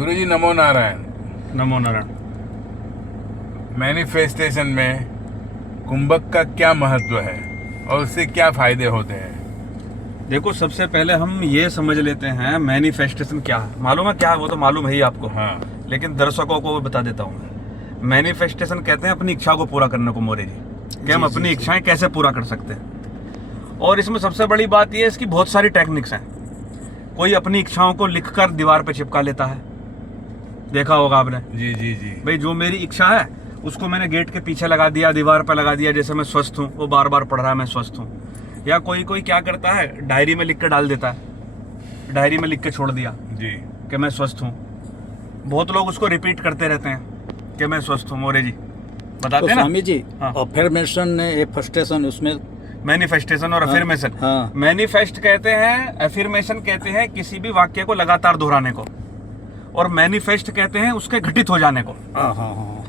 गुरुजी नमो नारायण। नमो Narayan. Manifestation में कुंभक का क्या महत्व है और उससे क्या फायदे होते हैं? देखो, सबसे पहले हम ये समझ लेते हैं मैनिफेस्टेशन क्या है। मालूम है क्या है? वो तो मालूम है ही आपको। हाँ। लेकिन दर्शकों को बता देता हूँ। मैनिफेस्टेशन कहते हैं अपनी इच्छा को पूरा करने को, मोरे जी, कि हम अपनी इच्छाएं कैसे पूरा कर सकते हैं। और इसमें सबसे बड़ी बात यह है, इसकी बहुत सारी टेक्निक्स हैं। कोई अपनी इच्छाओं को लिखकर दीवार पे चिपका लेता है, देखा होगा आपने। जी जी जी। भाई, जो मेरी इच्छा है उसको मैंने गेट के पीछे लगा दिया, दीवार पर लगा दिया, जैसे मैं स्वस्थ हूँ, वो बार बार पढ़ रहा है मैं स्वस्थ हूँ। या कोई कोई क्या करता है, डायरी में लिख कर डाल देता है, डायरी में लिख के छोड़ दिया जी कि मैं स्वस्थ हूँ। बहुत लोग उसको रिपीट करते रहते हैं कि मैं स्वस्थ हूँ। मोरे जी बताते हैं ना स्वामी जी, हाँ। अफर्मेशन एफर्स्टेशन उसमें मैनिफेस्टेशन और अफर्मेशन। हाँ। मैनिफेस्ट कहते हैं, अफर्मेशन कहते हैं किसी भी वाक्य को लगातार दोहराने को, और मैनिफेस्ट कहते हैं उसके घटित हो जाने को। हाँ हाँ हाँ।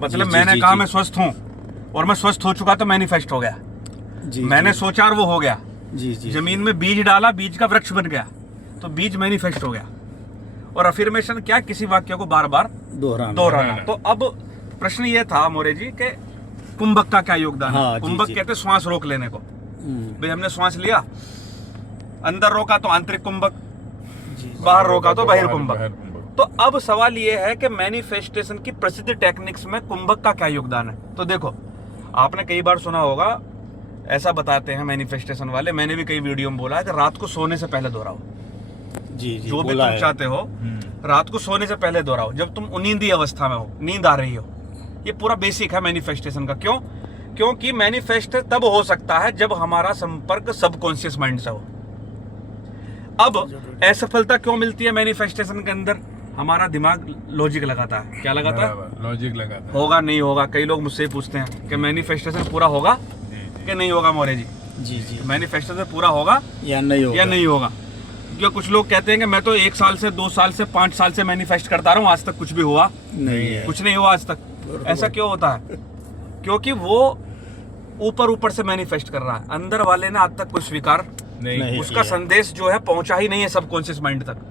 मतलब जी, मैंने जी, कहा जी। मैं स्वस्थ हूँ और मैं स्वस्थ हो चुका तो मैनिफेस्ट हो गया। जी मैंने जी, सोचा और वो हो गया। जी जी जमीन में बीज डाला, बीज का वृक्ष बन गया, तो बीज मैनिफेस्ट हो गया। और अफर्मेशन क्या, किसी वाक्य को बार बार दोहराना। तो अब प्रश्न ये था मोरे जी कि कुंभक का क्या योगदान है। हाँ, जी, कुंभक जी। कहते हैं श्वास रोक लेने को। भाई, हमने श्वास लिया, अंदर रोका तो आंतरिक कुंभक, जी बाहर रोका तो बाहिर कुंभक। बाहर कुंभक। तो अब सवाल ये है कि मैनिफेस्टेशन की प्रसिद्ध टेक्निक्स में कुंभक का क्या योगदान है। तो देखो, आपने कई बार सुना होगा, ऐसा बताते हैं मैनिफेस्टेशन वाले, मैंने भी कई वीडियो में बोला है कि रात को सोने से पहले दोहराओ। जी जी, जो भी बोला तुम है। चाहते हो रात को सोने से पहले दोहराओ, जब तुम नींदी अवस्था में हो, नींद आ रही हो। ये पूरा बेसिक है मैनिफेस्टेशन का। क्यों? क्योंकि मैनिफेस्ट तब हो सकता है जब हमारा संपर्क सबकॉन्शियस माइंड से हो। अब असफलता क्यों मिलती है मैनिफेस्टेशन के अंदर? हमारा दिमाग लॉजिक लगाता है। क्या लगाता है? लॉजिक लगाता है। होगा नहीं होगा। कई लोग मुझसे पूछते हैं कि मैनिफेस्टेशन पूरा होगा कि नहीं होगा मोरे जी। जी जी, मैनिफेस्टेशन पूरा होगा या नहीं होगा। या नहीं होगा। क्योंकि कुछ लोग कहते हैं कि मैं तो 1 साल से 2 साल से 5 साल से मैनिफेस्ट करता रहा हूँ, आज तक कुछ भी हुआ नहीं है। कुछ नहीं हुआ आज तक। ऐसा क्यों होता है? क्योंकि वो ऊपर से मैनिफेस्ट कर रहा है, अंदर वाले ने आज तक कुछ स्वीकार नहीं उसका किया। संदेश जो है पहुंचा ही नहीं है सबकॉन्शियस माइंड तक।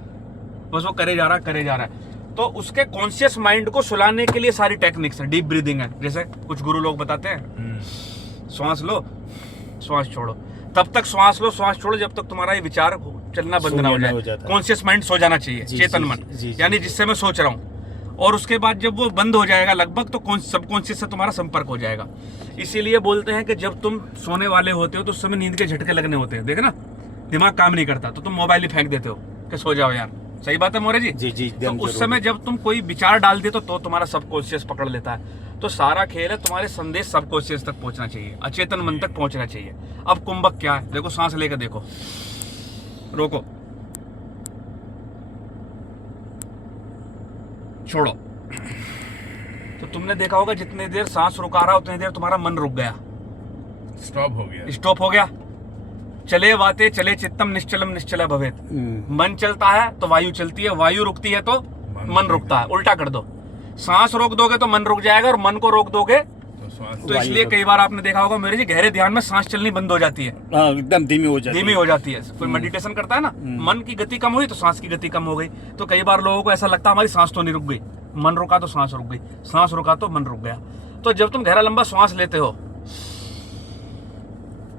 बस वो करे जा रहा है। तो उसके कॉन्शियस माइंड को सुलाने के लिए सारी टेक्निक्स हैं। डीप ब्रीदिंग है, जैसे कुछ गुरु लोग बताते हैं, श्वास लो, श्वास छोड़ो। तब तक श्वास लो, श्वास छोड़ो जब तक तुम्हारा ये विचार चलना बंद ना हो शून्य हो जाए। जाता है। कॉन्शियस माइंड सो जाना चाहिए, जी, चेतन जी, मन, जी, जी, यानी जी। जिससे मैं सोच रहा हूँ। और उसके बाद जब वो बंद हो जाएगा लगभग, तो सबकॉन्शियस से तुम्हारा संपर्क हो जाएगा। इसीलिए बोलते हैं कि जब तुम सोने वाले होते हो तो उस समय नींद के झटके लगने होते हैं, देखना दिमाग काम नहीं करता, तो तुम मोबाइल ही फेंक देते हो कि सो जाओ यार। सही बात है मोरे जी? जी जी, तो उस समय जब तुम कोई विचार डाल देते तो तुम्हारा सबकॉन्शियस पकड़ लेता है। तो सारा खेल है, तुम्हारे संदेश सबकॉन्शियस तक पहुंचना चाहिए, अचेतन मन तक पहुंचना चाहिए। अब कुंभक क्या है? देखो, सांस लेकर देखो, रोको, छोड़ो। तो तुमने देखा होगा जितनी देर सांस रुका रहा उतनी देर तुम्हारा मन रुक गया, स्टॉप हो गया। स्टॉप हो गया। चले वाते चले चित्तम निश्चलम निश्चला भवेत। मन चलता है तो वायु चलती है, वायु रुकती है तो मन रुकता है। उल्टा कर दो, सांस रोक दोगे तो मन रुक जाएगा, और मन को रोक दोगे तो इसलिए कई बार आपने देखा होगा मेरे जी, गहरे ध्यान में सांस चलनी बंद हो जाती है, एकदम धीमी हो जाती है। धीमी हो जाती है। कोई मेडिटेशन करता है ना, मन की गति कम हुई तो सांस की गति कम हो गई। तो कई बार लोगों को ऐसा लगता है हमारी सांस तो नहीं रुक गई, मन रुका तो सांस रुक गई, सांस रुका तो मन रुक गया। तो जब तुम गहरा लंबा सांस लेते हो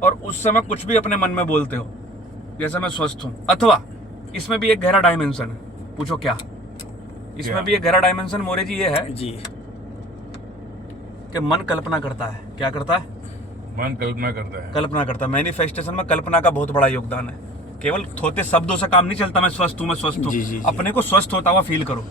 और उस समय कुछ भी अपने मन में बोलते हो, जैसे मैं स्वस्थ हूं, अथवा इसमें भी एक गहरा डायमेंशन है। पूछो क्या? इसमें भी एक गहरा डायमेंशन मोरे जी ये है जी, कि मन कल्पना करता है। क्या करता है? मन कल्पना करता है। कल्पना करता है। मैनिफेस्टेशन में कल्पना का बहुत बड़ा योगदान है। केवल थोते शब्दों से काम नहीं चलता, मैं स्वस्थ हूं, मैं स्वस्थ हूं। जी, जी, जी। अपने को स्वस्थ होता हुआ फील करो।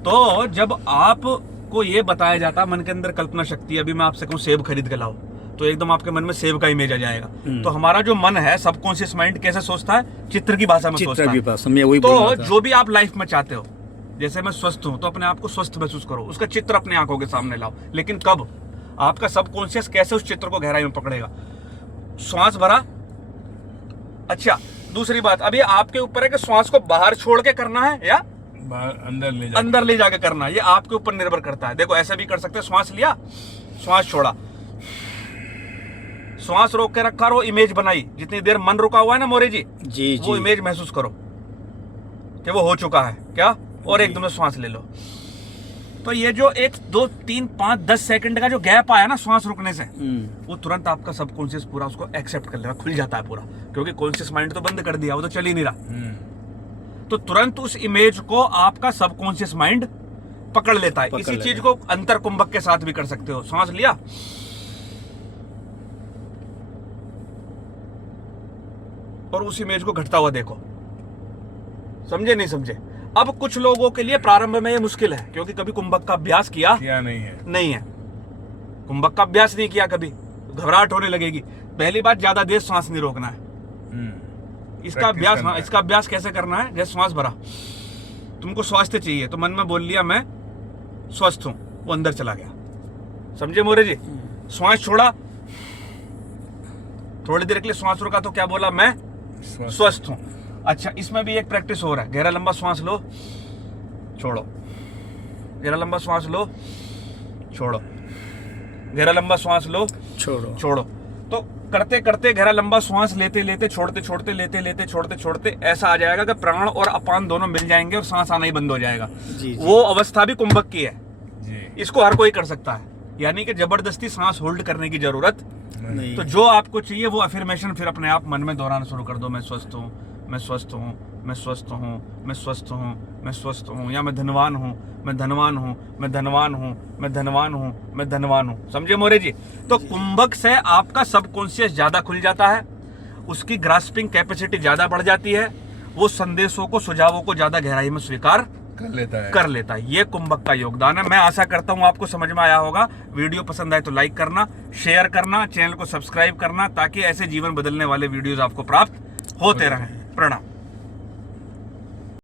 तो जब आपको ये बताया जाता है, मन के अंदर कल्पना शक्ति, अभी मैं आपसे कहूँ सेब खरीद के लाओ, तो एकदम आपके मन में सेब का इमेज आ जाएगा। तो हमारा जो मन है, सबकॉन्शियस माइंड कैसे सोचता है? चित्र की भाषा में सोचता चित्र की है। भाषा में वही तो बोलना था। जो भी आप लाइफ में चाहते हो, जैसे मैं स्वस्थ हूं, तो अपने आप को स्वस्थ महसूस करो, उसका चित्र अपने आंखों के सामने लाओ। लेकिन कब? आपका सबकॉन्शियस कैसे उस चित्र को गहराई में पकड़ेगा? श्वास भरा, अच्छा, दूसरी बात, अब ये आपके ऊपर है कि श्वास को बाहर छोड़ के करना है या अंदर ले जाके करना है। ये आपके ऊपर निर्भर करता है। देखो, ऐसा भी कर सकते हैं, श्वास लिया, श्वास छोड़ा, श्वास रोक के रखा, वो इमेज बनाई। जितनी देर मन रुका हुआ है ना मोरे जी, जी वो इमेज महसूस करो कि वो हो चुका है। क्या और एक दो में श्वास ले लो। तो ये जो 1 2 3 5 10 सेकंड का जो गैप आया ना श्वास रुकने से, वो तुरंत आपका सबकॉन्शियस पूरा उसको एक्सेप्ट कर लेगा, खुल जाता है पूरा, क्योंकि कॉन्शियस माइंड तो बंद कर दिया, वो तो चल ही नहीं रहा। तो तुरंत उस इमेज को आपका सबकॉन्शियस माइंड पकड़ लेता है। इसी चीज को अंतर कुंभक के साथ भी कर सकते हो। सांस लिया, और उस इमेज को घटता हुआ देखो। समझे नहीं समझे? अब कुछ लोगों के लिए प्रारंभ में ये मुश्किल है, क्योंकि कभी कुंभक का अभ्यास किया नहीं है, कुंभक का अभ्यास नहीं किया, कभी घबराहट होने लगेगी। पहली बात, ज्यादा देर सांस नहीं रोकना है। इसका अभ्यास, हाँ, इसका अभ्यास कैसे करना है? जैसे श्वास भरा, तुमको स्वास्थ्य चाहिए तो मन में बोल लिया मैं स्वस्थ हूं, वो अंदर चला गया। समझे मोरे जी? श्वास छोड़ा, थोड़ी देर के लिए श्वास रोका तो क्या बोला? मैं स्वस्थ हूं। अच्छा, इसमें भी एक प्रैक्टिस हो रहा है। गहरा लंबा श्वास लो, छोड़ो, गहरा लंबा श्वास लो, छोड़ो, गहरा लंबा श्वास लो, छोड़ो, छोड़ो। तो करते करते गहरा लंबा श्वास लेते लेते छोड़ते छोड़ते लेते लेते छोड़ते छोड़ते ऐसा आ जाएगा कि प्राण और अपान दोनों मिल जाएंगे और सांस आना ही बंद हो जाएगा। वो अवस्था भी कुंभक की है जी। इसको हर कोई कर सकता है, यानी कि जबरदस्ती सांस होल्ड करने की जरूरत नहीं। तो जो आपको चाहिए वो अफर्मेशन फिर अपने आप मन में दोहराना शुरू कर दो। मैं स्वस्थ हूँ, मैं स्वस्थ हूँ, मैं स्वस्थ हूँ, मैं स्वस्थ हूँ, मैं स्वस्थ हूँ, या मैं धनवान हूँ, मैं धनवान हूँ, मैं धनवान हूँ, मैं धनवान हूँ, मैं धनवान हूँ। समझे मोरे जी? तो कुंभक से आपका सबकॉन्शियस ज्यादा खुल जाता है, उसकी ग्रास्पिंग कैपेसिटी ज्यादा बढ़ जाती है, वो संदेशों को, सुझावों को ज्यादा गहराई में स्वीकार कर लेता है। ये कुंभक का योगदान है। मैं आशा करता हूँ आपको समझ में आया होगा। वीडियो पसंद आए तो लाइक करना, शेयर करना, चैनल को सब्सक्राइब करना, ताकि ऐसे जीवन बदलने वाले वीडियोस आपको प्राप्त होते रहें। प्रणाम।